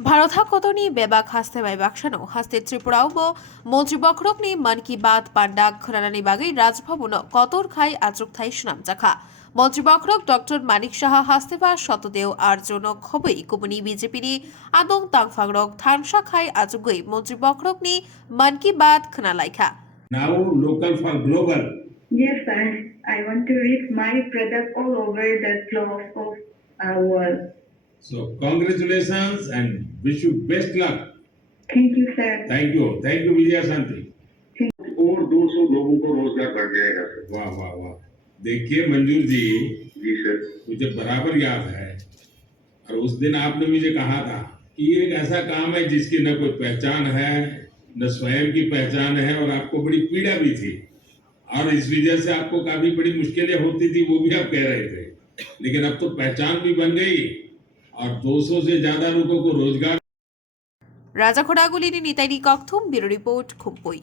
भारत कतनी बेबाक हास्ते बाक्सानो हास्ते त्रिपुराव मंत्री बखरकनी मन की बात पांडाक खुनालानी बागै राजभवन कतर खाई आचुक थाई सुनाम जाखा मंत्री बखरक डॉक्टर मानिक साहा हास्तेबा शतदेव आर्जन खबई कुबनी बीजेपी आदम तांगफांगरक थांसा खाई आचुगुई मंत्री बखरकनी मन की बात खुनालाइखा Now local for global. Yes, sir. I want to reach my product all over the globe of our world. So congratulations and wish you best luck. Thank you, sir. Thank you Vijaya शांति। और 200 लोगों को रोजगार बढ़ जाएगा sir. वाह वाह वाह। देखिए मंजूर जी सर, मुझे बराबर याद है और उस दिन आपने मुझे कहा था कि ये एक ऐसा काम है जिसकी न कोई पहचान है न स्वयं की पहचान है और आपको बड़ी पीड़ा भी थी और इस वजह से आपको काफी बड़ी मुश्किलें होती थी, वो भी आप कह रहे थे, लेकिन अब तो पहचान भी बन गई और 200 से ज्यादा लोगों को रोजगार। राजा खोडागुली निताई कक्थुम ब्यूरो रिपोर्ट खुम्पुई।